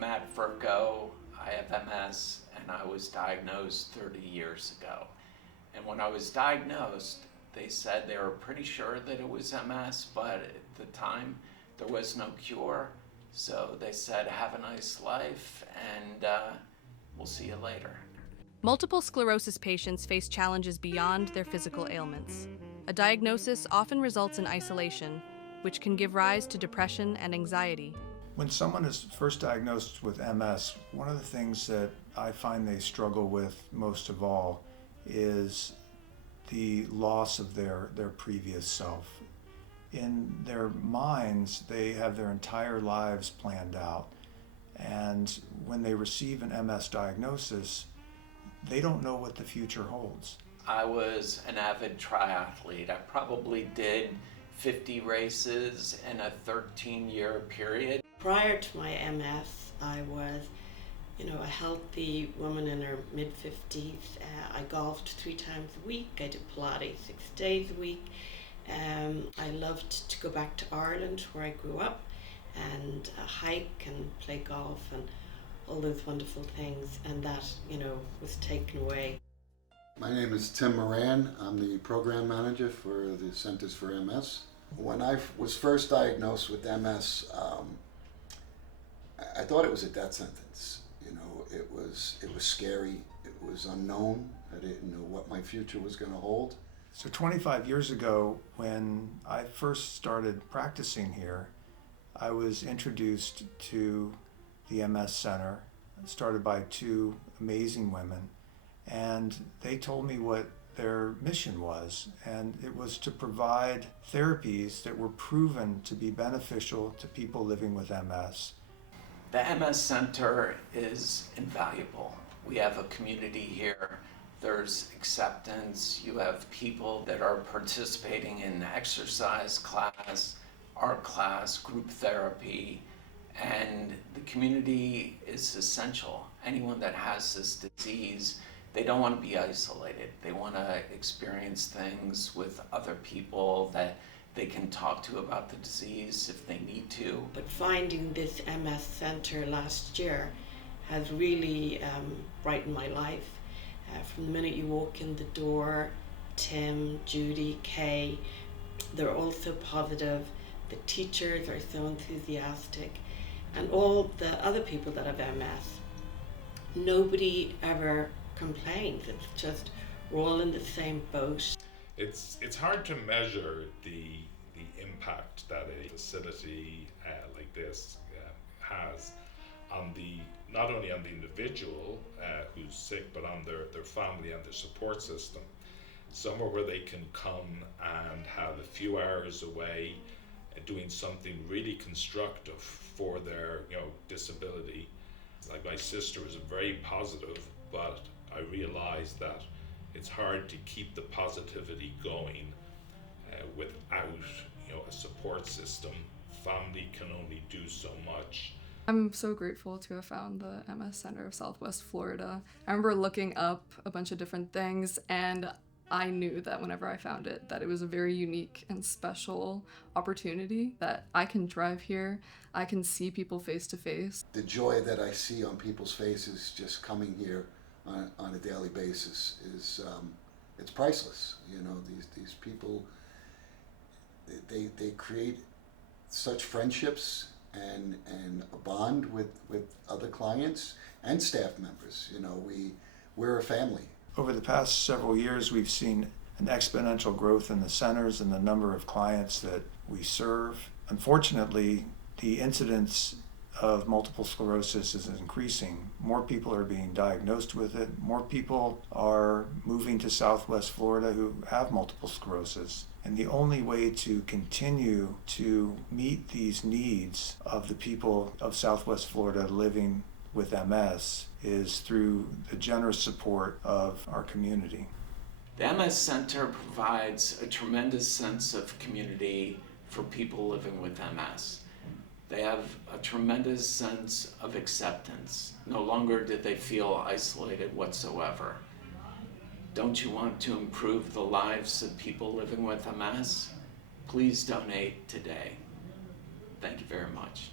Matt Furco. I have MS, and I was diagnosed 30 years ago. And when I was diagnosed, they said they were pretty sure that it was MS, but at the time there was no cure. So they said, have a nice life, and we'll see you later. Multiple sclerosis patients face challenges beyond their physical ailments. A diagnosis often results in isolation, which can give rise to depression and anxiety. When someone is first diagnosed with MS, one of the things that I find they struggle with most of all is the loss of their previous self. In their minds, they have their entire lives planned out. And when they receive an MS diagnosis, they don't know what the future holds. I was an avid triathlete. I probably did 50 races in a 13-year period. Prior to my MS, I was, a healthy woman in her mid-50s. I golfed 3 times a week. I did Pilates 6 days a week. I loved to go back to Ireland, where I grew up, and hike and play golf and all those wonderful things. And that, was taken away. My name is Tim Moran. I'm the program manager for the Centers for MS. When I was first diagnosed with MS, I thought it was a death sentence. It was scary. It was unknown. I didn't know what my future was going to hold. So 25 years ago, when I first started practicing here, I was introduced to the MS Center, started by 2 amazing women, and they told me what their mission was, and it was to provide therapies that were proven to be beneficial to people living with MS. The MS Center is invaluable. We have a community here. There's acceptance. You have people that are participating in exercise class, art class, group therapy, and the community is essential. Anyone that has this disease, they don't want to be isolated. They want to experience things with other people that they can talk to about the disease if they need to. But finding this MS Center last year has really brightened my life. From the minute you walk in the door, Tim, Judy, Kay, they're all so positive. The teachers are so enthusiastic. And all the other people that have MS, nobody ever complains. It's just we're all in the same boat. It's hard to measure the impact that a facility like this has on not only on the individual who's sick, but on their family and their support system. Somewhere where they can come and have a few hours away doing something really constructive for their disability. Like my sister was very positive, but I realized that it's hard to keep the positivity going without a support system. Family can only do so much. I'm so grateful to have found the MS Center of Southwest Florida. I remember looking up a bunch of different things, and I knew that whenever I found it, that it was a very unique and special opportunity, that I can drive here, I can see people face to face. The joy that I see on people's faces just coming here on a daily basis is it's priceless. These people, they create such friendships and a bond with other clients and staff members. We're a family. Over the past several years, we've seen an exponential growth in the centers and the number of clients that we serve. Unfortunately, the incidence of multiple sclerosis is increasing. More people are being diagnosed with it. More people are moving to Southwest Florida who have multiple sclerosis. And the only way to continue to meet these needs of the people of Southwest Florida living with MS is through the generous support of our community. The MS Center provides a tremendous sense of community for people living with MS. They have a tremendous sense of acceptance. No longer do they feel isolated whatsoever. Don't you want to improve the lives of people living with MS? Please donate today. Thank you very much.